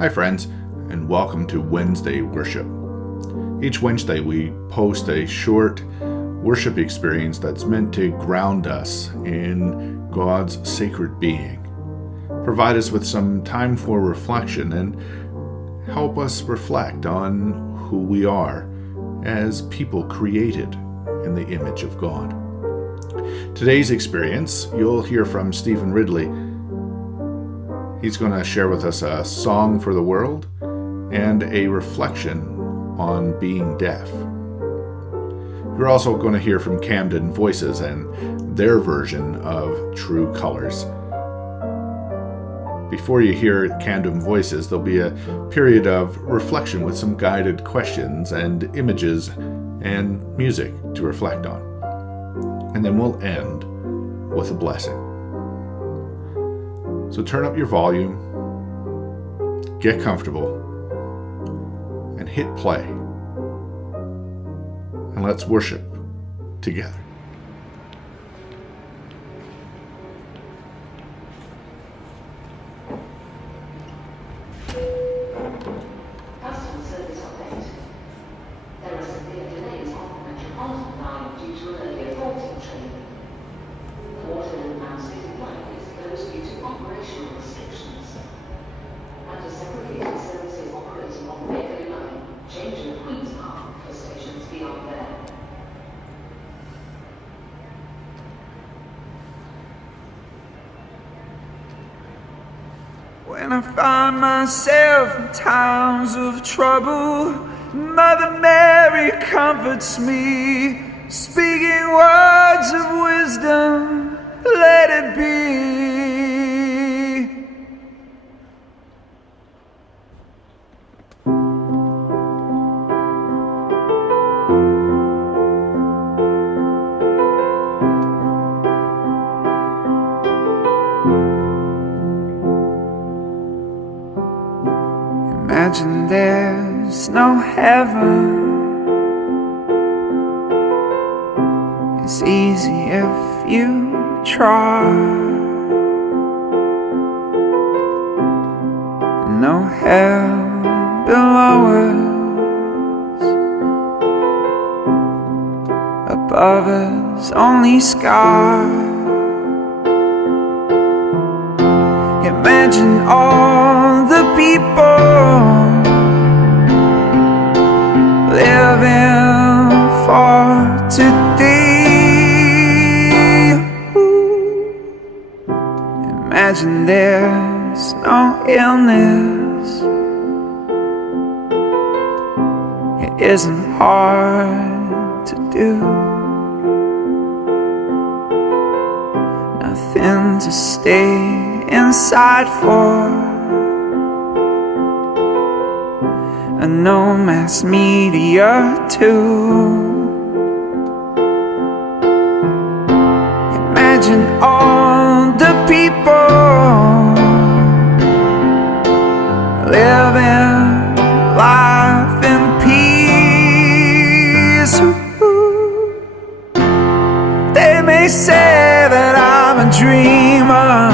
Hi friends, and welcome to Wednesday Worship. Each Wednesday we post a short worship experience that's meant to ground us in God's sacred being, provide us with some time for reflection, and help us reflect on who we are as people created in the image of God. Today's experience, you'll hear from Stephen Ridley. He's going to share with us a song for the world and a reflection on being deaf. You're also going to hear from Camden Voices and their version of True Colors. Before you hear Camden Voices, there'll be a period of reflection with some guided questions and images and music to reflect on. And then we'll end with a blessing. So turn up your volume, get comfortable, and hit play. And let's worship together. Customer service update. There are severe delays on the Metropolitan line due to an earlier halting train. The Waterloo Bound City line is closed due to operational restrictions. And a segregated services operating on Waverley Line, changing Queen's Park for stations beyond there. When I find myself in times of trouble, Mother Mary comforts me, speaking words of wisdom, let it be. Imagine there's no heaven. It's easy if you try. No hell below us. Above us, only sky. Imagine all the people living for today. Imagine there's no illness. It isn't hard to do. Nothing to stay inside for. And no mass media too. Imagine all the people living life in peace. They may say that I'm a dreamer,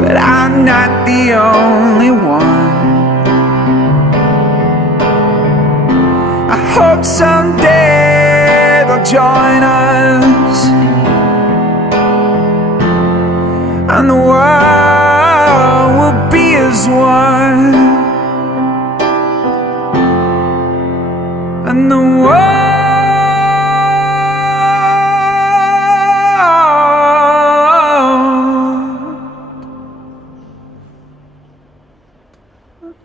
but I'm not the only one. I hope someday they'll join us, and the world will be as one. And the world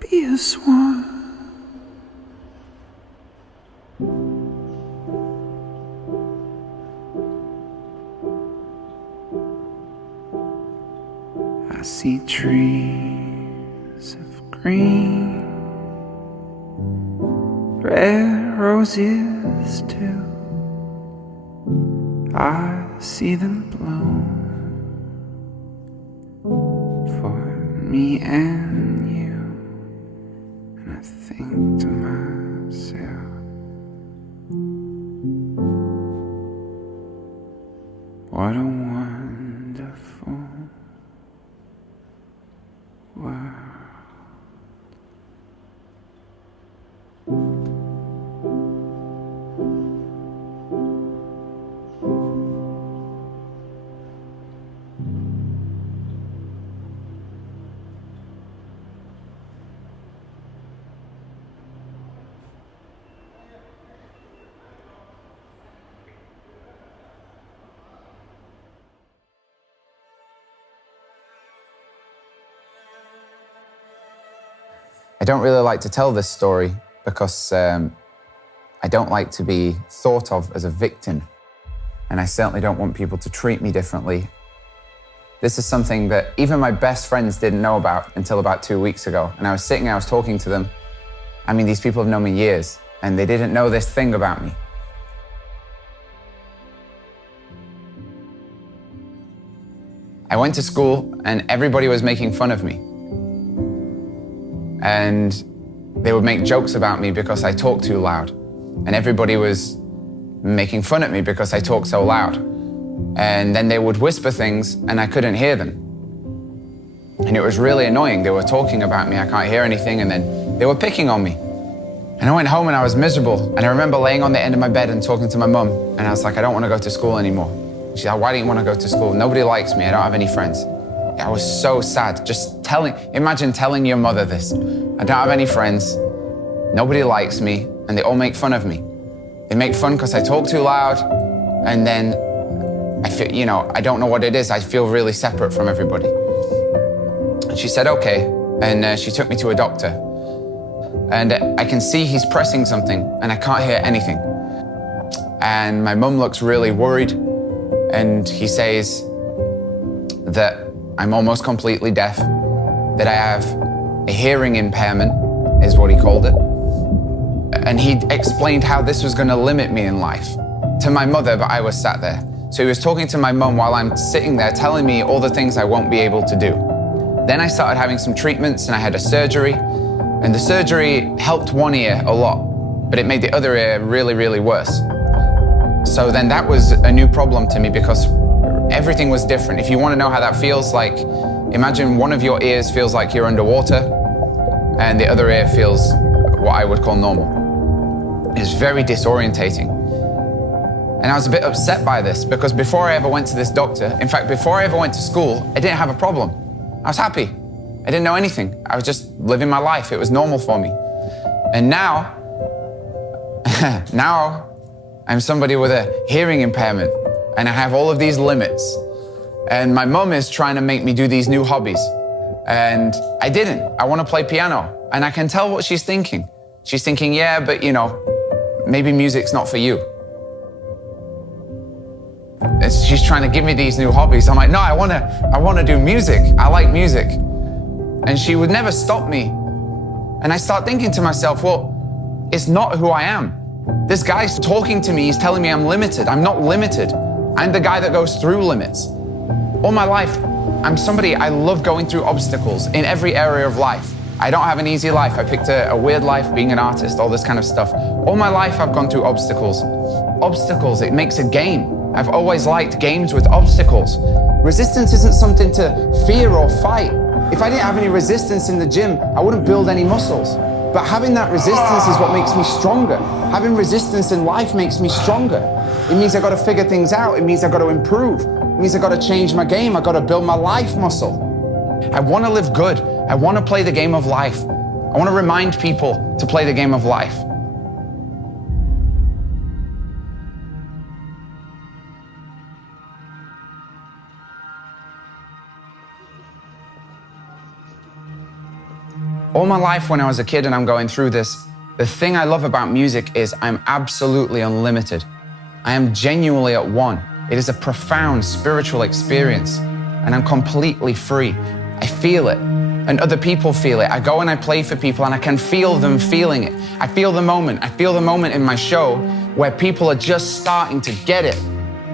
be as one. I see trees of green, red roses too. I see them bloom for me and you. And I think to myself, what a wonderful don't really like to tell this story because I don't like to be thought of as a victim. And I certainly don't want people to treat me differently. This is something that even my best friends didn't know about until about 2 weeks ago. And I was talking to them. I mean, these people have known me years, and they didn't know this thing about me. I went to school and everybody was making fun of me. And they would make jokes about me because I talked too loud. And everybody was making fun at me because I talked so loud. And then they would whisper things and I couldn't hear them. And it was really annoying. They were talking about me, I can't hear anything, and then they were picking on me. And I went home and I was miserable. And I remember laying on the end of my bed and talking to my mum. And I was like, I don't want to go to school anymore. She's like, why don't you want to go to school? Nobody likes me, I don't have any friends. I was so sad, imagine telling your mother this. I don't have any friends, nobody likes me, and they all make fun of me. They make fun because I talk too loud, and then I feel, I don't know what it is. I feel really separate from everybody. And she said, okay, and she took me to a doctor. And I can see he's pressing something, and I can't hear anything. And my mum looks really worried, and he says that I'm almost completely deaf, that I have a hearing impairment, is what he called it. And he explained how this was going to limit me in life to my mother, but I was sat there. So he was talking to my mum while I'm sitting there telling me all the things I won't be able to do. Then I started having some treatments and I had a surgery, and the surgery helped one ear a lot, but it made the other ear really, really worse. So then that was a new problem to me because everything was different. If you want to know how that feels, like imagine one of your ears feels like you're underwater and the other ear feels what I would call normal. It's very disorientating. And I was a bit upset by this because before I ever went to this doctor, in fact, before I ever went to school, I didn't have a problem. I was happy. I didn't know anything. I was just living my life. It was normal for me. And now I'm somebody with a hearing impairment and I have all of these limits. And my mum is trying to make me do these new hobbies. And I didn't. I want to play piano. And I can tell what she's thinking. She's thinking, yeah, but maybe music's not for you. And she's trying to give me these new hobbies. I'm like, no, I want to do music. I like music. And she would never stop me. And I start thinking to myself, well, it's not who I am. This guy's talking to me, he's telling me I'm limited. I'm not limited. I'm the guy that goes through limits. All my life, I love going through obstacles in every area of life. I don't have an easy life. I picked a weird life, being an artist, all this kind of stuff. All my life I've gone through obstacles. Obstacles, it makes a game. I've always liked games with obstacles. Resistance isn't something to fear or fight. If I didn't have any resistance in the gym, I wouldn't build any muscles. But having that resistance is what makes me stronger. Having resistance in life makes me stronger. It means I got to figure things out. It means I got to improve. It means I got to change my game. I got to build my life muscle. I want to live good. I want to play the game of life. I want to remind people to play the game of life. All my life when I was a kid and I'm going through this, the thing I love about music is I'm absolutely unlimited. I am genuinely at one. It is a profound spiritual experience and I'm completely free. I feel it and other people feel it. I go and I play for people and I can feel them feeling it. I feel the moment. I feel the moment in my show where people are just starting to get it.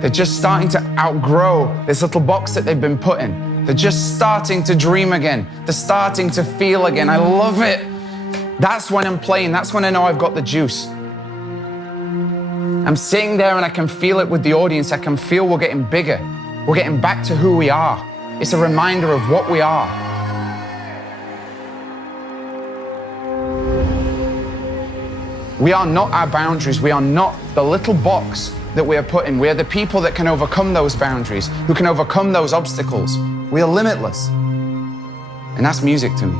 They're just starting to outgrow this little box that they've been put in. They're just starting to dream again. They're starting to feel again. I love it. That's when I'm playing. That's when I know I've got the juice. I'm sitting there and I can feel it with the audience. I can feel we're getting bigger. We're getting back to who we are. It's a reminder of what we are. We are not our boundaries. We are not the little box that we are put in. We are the people that can overcome those boundaries, who can overcome those obstacles. We are limitless. And that's music to me.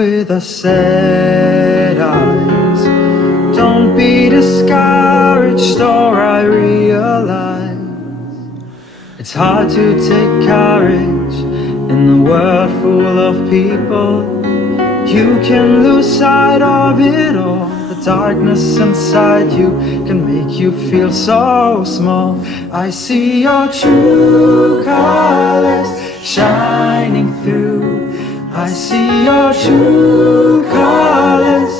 with a sad eyes. Don't be discouraged, or I realize it's hard to take courage in the world full of people. You can lose sight of it all. The darkness inside you can make you feel so small. I see your true colors shining through. I see your true colors,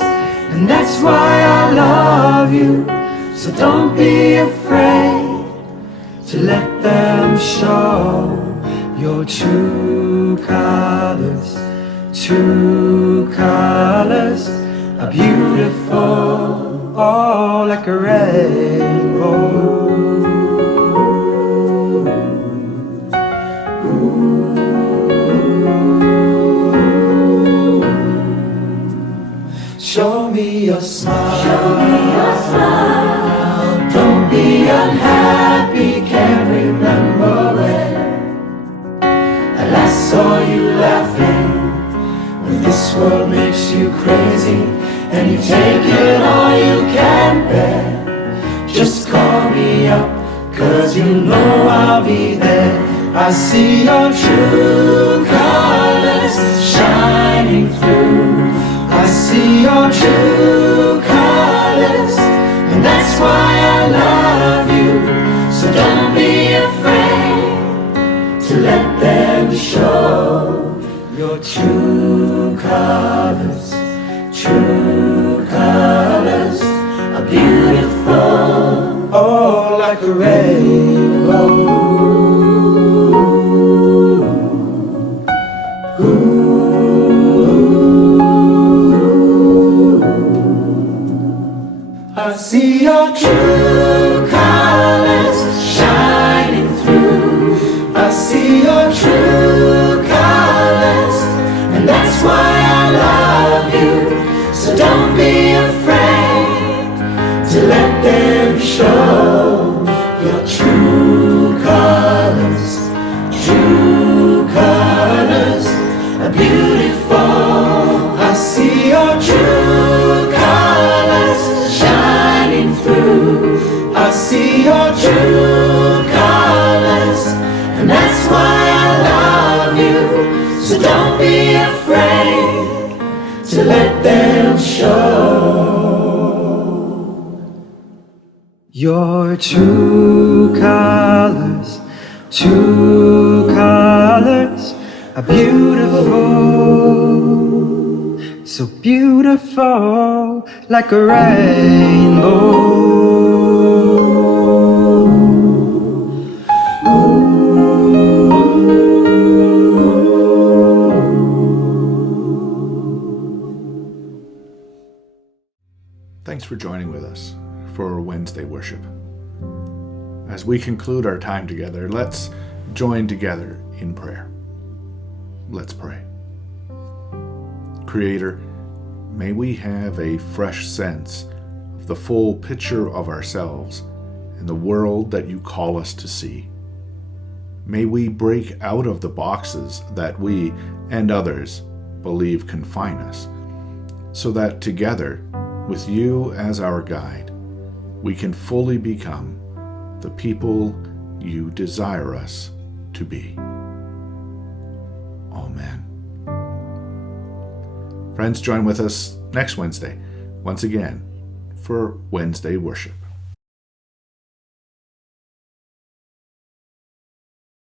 and that's why I love you. So don't be afraid to let them show your true colors. True colors are beautiful, oh, like a rainbow. Show me your smile. Show me your smile. Don't be unhappy, can't remember when I last saw you laughing. When this world makes you crazy and you take it all you can bear, just call me up, 'cause you know I'll be there. I see your true colors shining through. I see your true colors, and that's why I love you. So don't be afraid to let them show your true colors. True colors are beautiful, oh, like a rainbow. I see your true colors shining through. I see your true colors, and that's why I love you. So don't be afraid to let them show your true colors. True colors are beautiful. I see your true colors shining through. I see your true colors, and that's why I love you. So don't be afraid to let them show your true colors. True colors are beautiful, so beautiful, like a rainbow. Thanks for joining with us for Wednesday worship. As we conclude our time together, let's join together in prayer. Let's pray. Creator, may we have a fresh sense of the full picture of ourselves and the world that you call us to see. May we break out of the boxes that we and others believe confine us, so that together, with you as our guide, we can fully become the people you desire us to be. Amen. Friends, join with us next Wednesday, once again, for Wednesday worship.